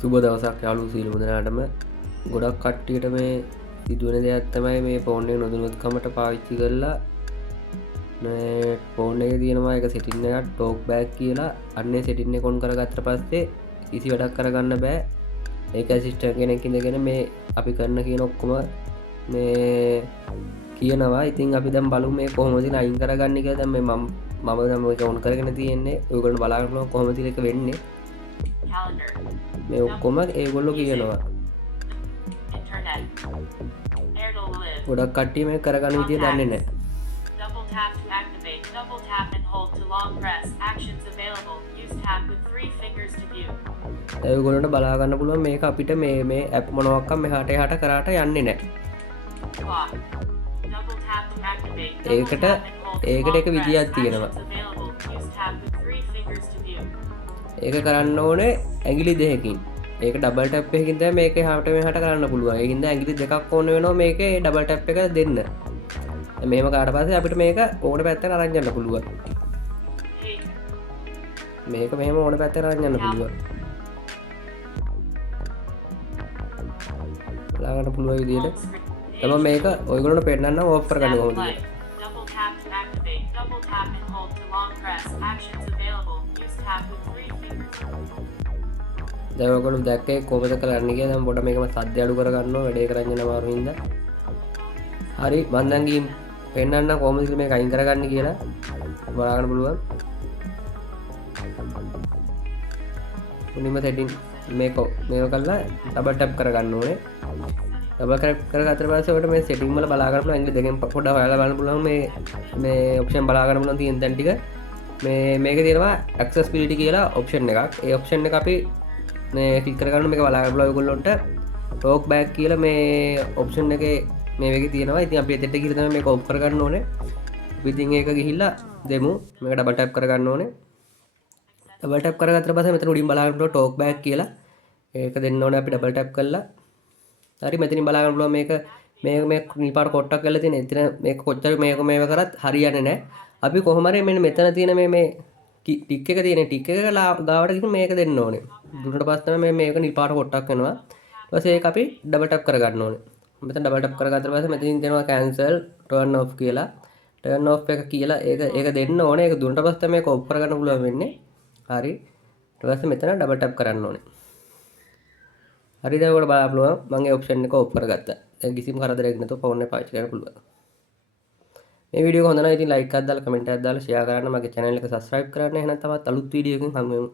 සුබ දවසක් යාලු සියලුම දෙනාටම. ගොඩක් කට්ටියට මේ සිදුවන දෙයක් තමයි මේ ෆෝන් එක නොදැනුවත්කමට පාවිච්චි කරලා ෆෝන් එක තියෙනවා එක සෙටින් එකක් ටෝක් බෑක් කියලා අන්නේ සෙටින් එක ඔන් කරගත්තට පස්සේ කිසි වැඩක් කරගන්න බෑ. ඒක ඇසිස්ටන්ට් කෙනෙක් ඉඳගෙන මේ අපි කරන කියන ඔක්කොම මේ කියනවා. ඉතින් අපි දැන් බලමු මේ කොහොමද අයින් කරගන්න කියලා. දැන් මේ මම දැන් මේක ඔන් කරගෙන තියෙන්නේ. ඔයගොල්ලෝ බලන්න පුළුවන් කොහොමද ඒක වෙන්නේ. මේ ඔක්කොම ඒගොල්ලෝ කියනවා. ගොඩක් කට්ටිය මේක කරගන්න විදිය දන්නේ නැහැ. Double tap to activate. Double tap and hold to long press. Actions available. Use tap with 3 fingers to view. ඒගොල්ලන්ට බලා ගන්න පුළුවන් මේක අපිට මේ ඇප් මොනවාක්වත් මෙහාට එහාට කරාට යන්නේ නැහැ. Clock. Double tap to activate. ඒකට එක විදියක් තියෙනවා. Use tap with 3 fingers to view. ඒක කරන්න ඕනේ ඇඟිලි දෙකකින්. ඒක ඩබල් ටැප් එකකින් තමයි මේක එහාට මෙහාට කරන්න පුළුවන්. ඒ හින්දා ඇඟිලි දෙකක් ඕන වෙනවා මේකේ ඩබල් ටැප් එක දෙන්න. මෙහෙම කාට පස්සේ අපිට මේක ඕන පැත්තට අරන් යන්න පුළුවන්. මේක මෙහෙම ඕන පැත්තට අරන් යන්න පුළුවන්. බලා ගන්න පුළුවන් විදියට තමයි මේක ඔයගොල්ලෝට පෙන්නන්න ඕෆ් කරගන්න කොහොමද කියලා. Double tap to activate. Double tap and hold to long press. Actions available. Use tap with 3 fingers. දැන් ඔයගොල්ලෝ දැක්කේ කොහොමද කරන්න කියලා. දැන් පොඩ මේකම සද්ද අඩු කරගන්නවා වැඩේ කරන්න යන අමාරු හින්දා. හරි මම දැන් ගිහින් පෙන්නන්න කොහොමද මේක අයින් කරගන්න කියලා. බලා ගන්න පුළුවන්. මුලින්ම සෙටින් මේක කරලා ඩබල් ටැප් කරගන්න ඕනේ. ඩබල් ටැප් කරගත්තට පස්සේ ඔකට මේ සෙටින් වල බලා ගන්න පුළුවන්. ඇඟිලි දෙකෙන් පොඩ්ඩක් හොයලා බලන්න පුළුවන් මේ ඔප්ෂන් බලා ගන්න පුළුවන් තියෙන තැන් ටික. මේක තියෙනවා accessibility කියලා ඔප්ෂන් එකක්. ඒ ඔප්ෂන් එක අපි මේ ක්ලික් කරගන්න මේක බලා ගන්න පුළුවන් ඔයගොල්ලන්ට. ටෝක් බෑක් කියලා මේ ඔප්ෂන් එකේ මේ වගේ තියෙනවා. ඉතින් අපි එතෙට ගිහින් තමයි මේක ඔෆ් කරගන්න ඕනේ. අපි ඉතින් ඒක ගිහිල්ලා දෙමු. මේක ඩබල් ටැප් කරගන්න ඕනේ. ඩබල් ටැප් කරගත්තට පස්සේ මෙතන උඩින් බලා ගන්න ටෝක් බෑක් කියලා. ඒක දෙන්න ඕනේ අපි ඩබල් ටැප් කරලා. හරි මෙතනින් බලා ගන්න පුළුවන් මේක නිල් පාට කොට්ටක් කරලා තියෙන. එතන මේක කොච්චර මේව කරත් හරියන්නේ නැහැ. අපි කොහොම හරි මෙන්න මෙතන තියෙන මේ ටික් එක තියෙන ටික් එක ගාවට ගිහින් මේක දෙන්න ඕනේ. දුන්නට පස්සේ තමයි මේක නිල් පාට කොට්ටක් වෙනවා. ඊට පස්සේ ඒක අපි ඩබල් ටැප් කරගන්න ඕනේ. මෙතන ඩබල් ටැප් කරගත්තට පස්සේ මෙතනින් දෙනවා cancel turn off කියලා. turn off එක කියලා ඒක දෙන්න ඕනේ. ඒක දුන්නට පස්සේ තමයි මේක ඔෆ් කරගන්න පුළුවන් වෙන්නේ. හරි. ඊට පස්සේ මෙතන ඩබල් ටැප් කරන්න ඕනේ. හරි දැන් ඔයාලට බලන්න පුළුවන් මම ඒ ඔප්ෂන් එක ඔෆ් කරගත්තා. දැන් කිසිම කරදරයක් නැතුව ෆෝන් එක පාවිච්චි කරන්න පුළුවන්. මේ වීඩියෝ එක හොඳ නම් ඉතින් ලයික් එකක් දාලා කමෙන්ට් එකක් දාලා ෂෙයා කරන්න. මගේ channel එක subscribe කරන්න. එහෙනම් තවත් අලුත් වීඩියෝ එකකින් හමු වෙමු.